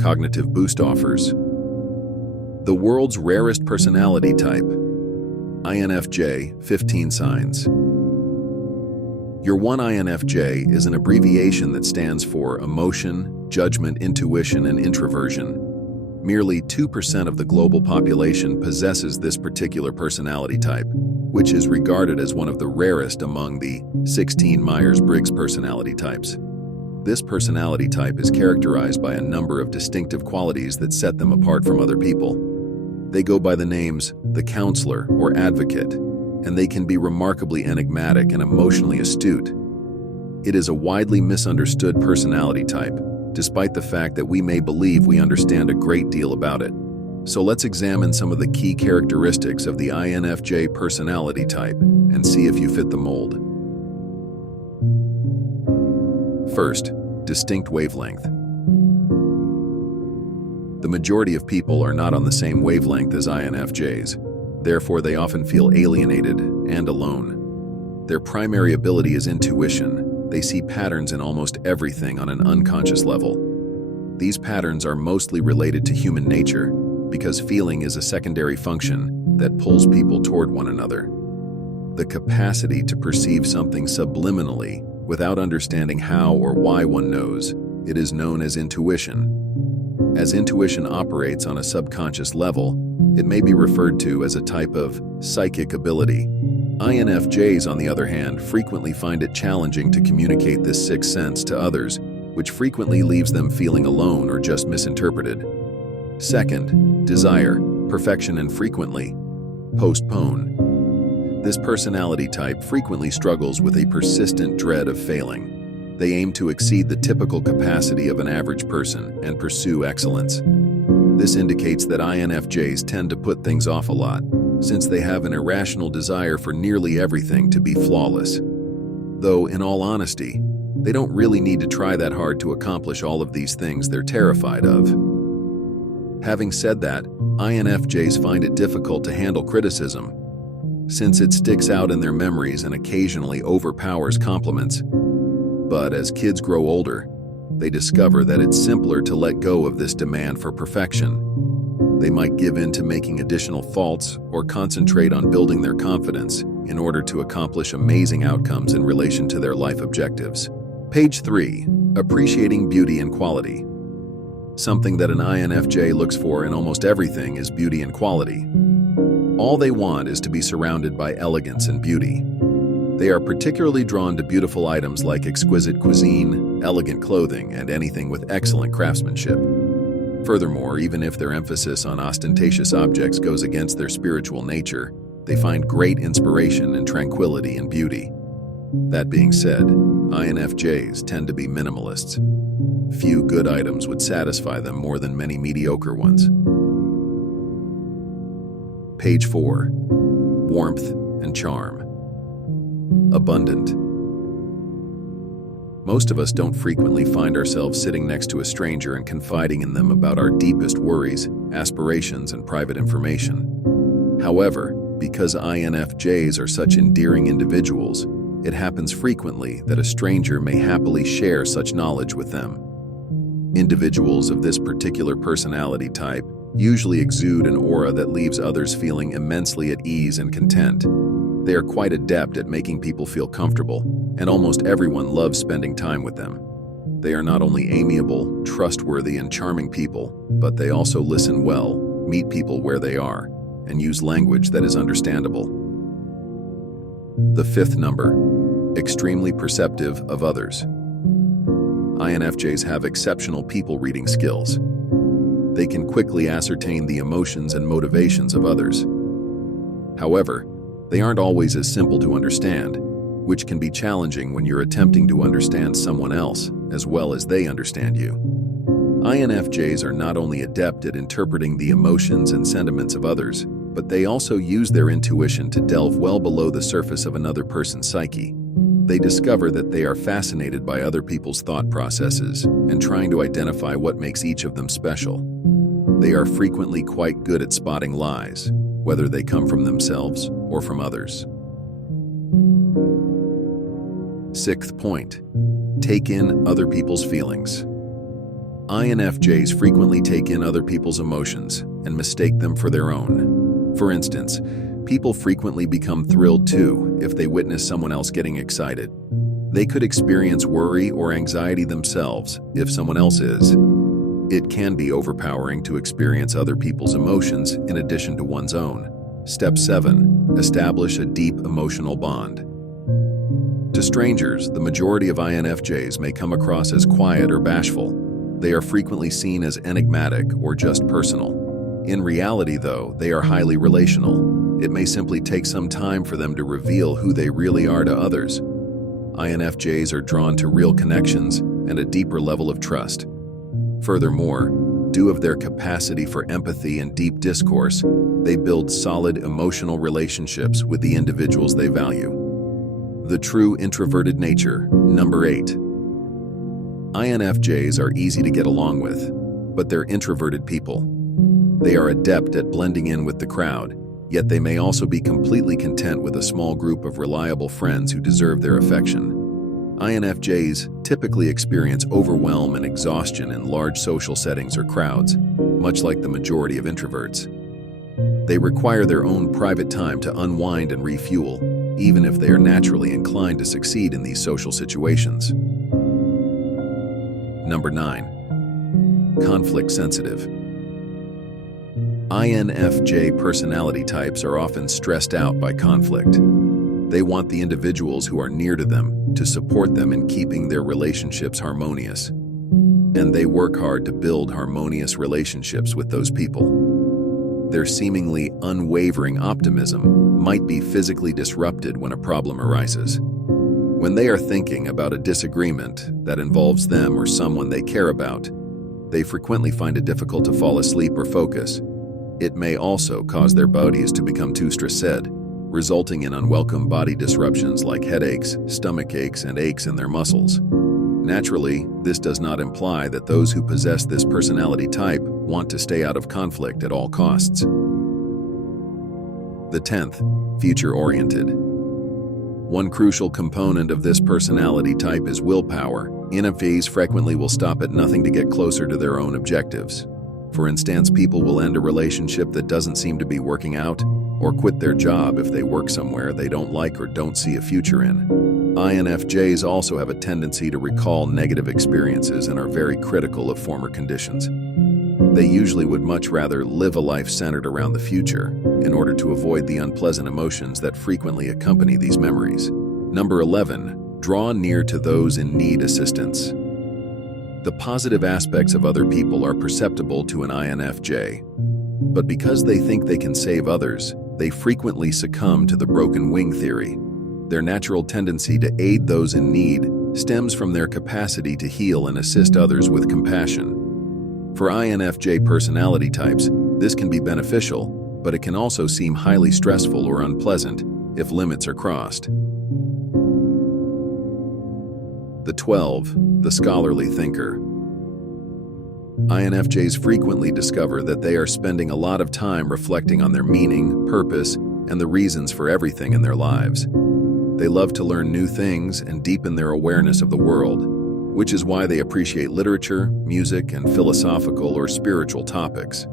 Cognitive boost offers. The world's rarest personality type. INFJ, 15 signs. Your 1 INFJ is an abbreviation that stands for emotion, judgment, intuition, and introversion. Merely 2% of the global population possesses this particular personality type, which is regarded as one of the rarest among the 16 Myers-Briggs personality types. This personality type is characterized by a number of distinctive qualities that set them apart from other people. They go by the names the counselor or advocate, and they can be remarkably enigmatic and emotionally astute. It is a widely misunderstood personality type, despite the fact that we may believe we understand a great deal about it. So let's examine some of the key characteristics of the INFJ personality type and see if you fit the mold. First, distinct wavelength. The majority of people are not on the same wavelength as INFJs. Therefore, they often feel alienated and alone. Their primary ability is intuition. They see patterns in almost everything on an unconscious level. These patterns are mostly related to human nature because feeling is a secondary function that pulls people toward one another. The capacity to perceive something subliminally without understanding how or why one knows it is known as intuition. As intuition operates on a subconscious level, it may be referred to as a type of psychic ability. INFJs, on the other hand, frequently find it challenging to communicate this sixth sense to others, which frequently leaves them feeling alone or just misinterpreted. Second, desire, perfection, and frequently postpone. This personality type frequently struggles with a persistent dread of failing. They aim to exceed the typical capacity of an average person and pursue excellence. This indicates that INFJs tend to put things off a lot, since they have an irrational desire for nearly everything to be flawless. Though, in all honesty, they don't really need to try that hard to accomplish all of these things they're terrified of. Having said that, INFJs find it difficult to handle criticism, since it sticks out in their memories and occasionally overpowers compliments. But as kids grow older, they discover that it's simpler to let go of this demand for perfection. They might give in to making additional faults or concentrate on building their confidence in order to accomplish amazing outcomes in relation to their life objectives. Page 3. Appreciating beauty and quality. Something that an INFJ looks for in almost everything is beauty and quality. All they want is to be surrounded by elegance and beauty. They are particularly drawn to beautiful items like exquisite cuisine, elegant clothing, and anything with excellent craftsmanship. Furthermore, even if their emphasis on ostentatious objects goes against their spiritual nature, they find great inspiration and tranquility in beauty. That being said, INFJs tend to be minimalists. Few good items would satisfy them more than many mediocre ones. Page 4. Warmth and charm. Abundant. Most of us don't frequently find ourselves sitting next to a stranger and confiding in them about our deepest worries, aspirations, and private information. However, because INFJs are such endearing individuals, it happens frequently that a stranger may happily share such knowledge with them. Individuals of this particular personality type usually exude an aura that leaves others feeling immensely at ease and content. They are quite adept at making people feel comfortable, and almost everyone loves spending time with them. They are not only amiable, trustworthy, and charming people, but they also listen well, meet people where they are, and use language that is understandable. The fifth number, extremely perceptive of others. INFJs have exceptional people-reading skills. They can quickly ascertain the emotions and motivations of others. However, they aren't always as simple to understand, which can be challenging when you're attempting to understand someone else as well as they understand you. INFJs are not only adept at interpreting the emotions and sentiments of others, but they also use their intuition to delve well below the surface of another person's psyche. They discover that they are fascinated by other people's thought processes and trying to identify what makes each of them special. They are frequently quite good at spotting lies, whether they come from themselves or from others. Sixth point, take in other people's feelings. INFJs frequently take in other people's emotions and mistake them for their own. For instance, people frequently become thrilled too if they witness someone else getting excited. They could experience worry or anxiety themselves if someone else is. It can be overpowering to experience other people's emotions in addition to one's own. Step 7. Establish a deep emotional bond. To strangers, the majority of INFJs may come across as quiet or bashful. They are frequently seen as enigmatic or just personal. In reality, though, they are highly relational. It may simply take some time for them to reveal who they really are to others. INFJs are drawn to real connections and a deeper level of trust. Furthermore, due to their capacity for empathy and deep discourse, they build solid emotional relationships with the individuals they value. The true introverted nature. Number 8. INFJs are easy to get along with, but they're introverted people. They are adept at blending in with the crowd, yet they may also be completely content with a small group of reliable friends who deserve their affection. INFJs typically experience overwhelm and exhaustion in large social settings or crowds, much like the majority of introverts. They require their own private time to unwind and refuel, even if they are naturally inclined to succeed in these social situations. Number 9. Conflict sensitive. INFJ personality types are often stressed out by conflict. They want the individuals who are near to them to support them in keeping their relationships harmonious. And they work hard to build harmonious relationships with those people. Their seemingly unwavering optimism might be physically disrupted when a problem arises. When they are thinking about a disagreement that involves them or someone they care about, they frequently find it difficult to fall asleep or focus. It may also cause their bodies to become too stressed, resulting in unwelcome body disruptions like headaches, stomach aches, and aches in their muscles. Naturally, this does not imply that those who possess this personality type want to stay out of conflict at all costs. The 10th, future-oriented. One crucial component of this personality type is willpower. INFJs frequently will stop at nothing to get closer to their own objectives. For instance, people will end a relationship that doesn't seem to be working out, or quit their job if they work somewhere they don't like or don't see a future in. INFJs also have a tendency to recall negative experiences and are very critical of former conditions. They usually would much rather live a life centered around the future in order to avoid the unpleasant emotions that frequently accompany these memories. Number 11. Draw near to those in need assistance. The positive aspects of other people are perceptible to an INFJ, but because they think they can save others, they frequently succumb to the broken wing theory. Their natural tendency to aid those in need stems from their capacity to heal and assist others with compassion. For INFJ personality types, this can be beneficial, but it can also seem highly stressful or unpleasant if limits are crossed. The 12. The scholarly thinker. INFJs frequently discover that they are spending a lot of time reflecting on their meaning, purpose, and the reasons for everything in their lives. They love to learn new things and deepen their awareness of the world, which is why they appreciate literature, music, and philosophical or spiritual topics.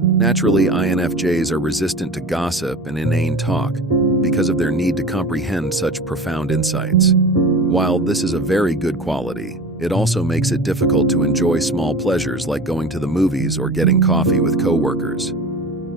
Naturally, INFJs are resistant to gossip and inane talk because of their need to comprehend such profound insights. While this is a very good quality, it also makes it difficult to enjoy small pleasures like going to the movies or getting coffee with coworkers.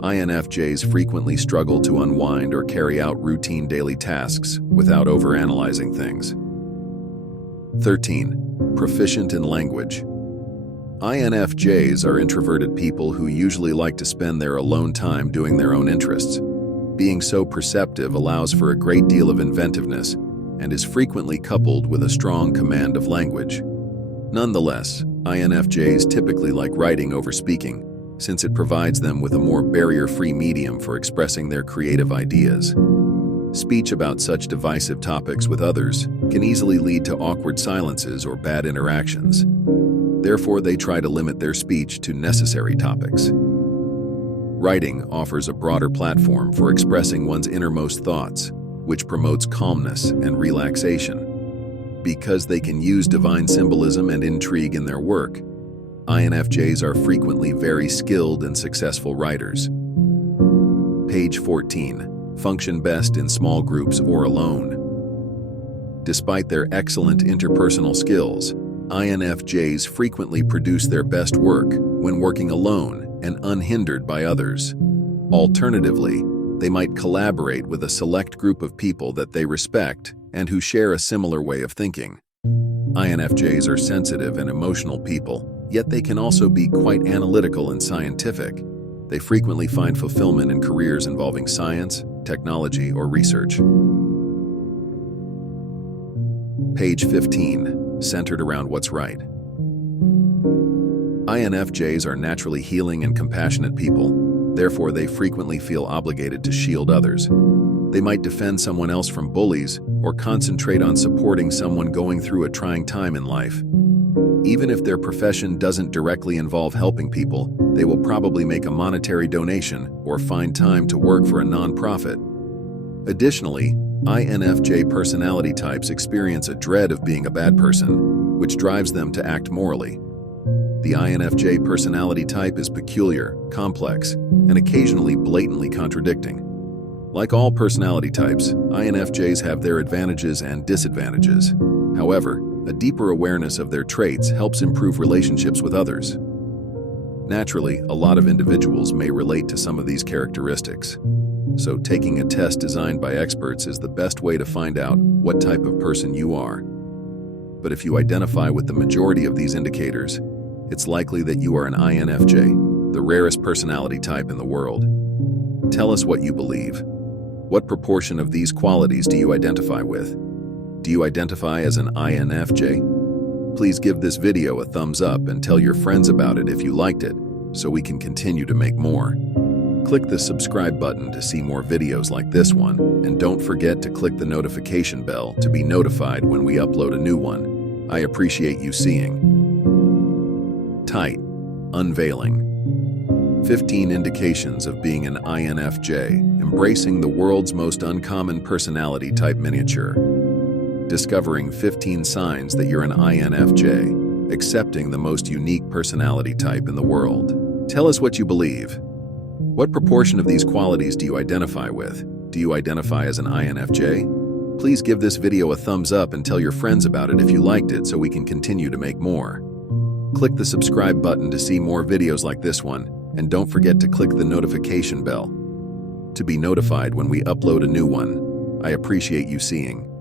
INFJs frequently struggle to unwind or carry out routine daily tasks without overanalyzing things. 13. Proficient in language. INFJs are introverted people who usually like to spend their alone time doing their own interests. Being so perceptive allows for a great deal of inventiveness and is frequently coupled with a strong command of language. Nonetheless, INFJs typically like writing over speaking, since it provides them with a more barrier-free medium for expressing their creative ideas. Speech about such divisive topics with others can easily lead to awkward silences or bad interactions. Therefore, they try to limit their speech to necessary topics. Writing offers a broader platform for expressing one's innermost thoughts, which promotes calmness and relaxation. Because they can use divine symbolism and intrigue in their work, INFJs are frequently very skilled and successful writers. Page 14. Function best in small groups or alone. Despite their excellent interpersonal skills, INFJs frequently produce their best work when working alone and unhindered by others. Alternatively, they might collaborate with a select group of people that they respect and who share a similar way of thinking. INFJs are sensitive and emotional people, yet they can also be quite analytical and scientific. They frequently find fulfillment in careers involving science, technology, or research. Page 15, centered around what's right. INFJs are naturally healing and compassionate people. Therefore, they frequently feel obligated to shield others. They might defend someone else from bullies or concentrate on supporting someone going through a trying time in life. Even if their profession doesn't directly involve helping people, they will probably make a monetary donation or find time to work for a nonprofit. Additionally, INFJ personality types experience a dread of being a bad person, which drives them to act morally. The INFJ personality type is peculiar, complex, and occasionally blatantly contradicting. Like all personality types, INFJs have their advantages and disadvantages. However, a deeper awareness of their traits helps improve relationships with others. Naturally, a lot of individuals may relate to some of these characteristics. So taking a test designed by experts is the best way to find out what type of person you are. But if you identify with the majority of these indicators, it's likely that you are an INFJ, the rarest personality type in the world. Tell us what you believe. What proportion of these qualities do you identify with? Do you identify as an INFJ? Please give this video a thumbs up and tell your friends about it if you liked it, so we can continue to make more. Click the subscribe button to see more videos like this one, and don't forget to click the notification bell to be notified when we upload a new one. I appreciate you seeing. Tight. Unveiling. 15 indications of being an INFJ, embracing the world's most uncommon personality type miniature. Discovering 15 signs that you're an INFJ, accepting the most unique personality type in the world. Tell us what you believe. What proportion of these qualities do you identify with? Do you identify as an INFJ? Please give this video a thumbs up and tell your friends about it if you liked it so we can continue to make more. Click the subscribe button to see more videos like this one, and don't forget to click the notification bell to be notified when we upload a new one. I appreciate you seeing.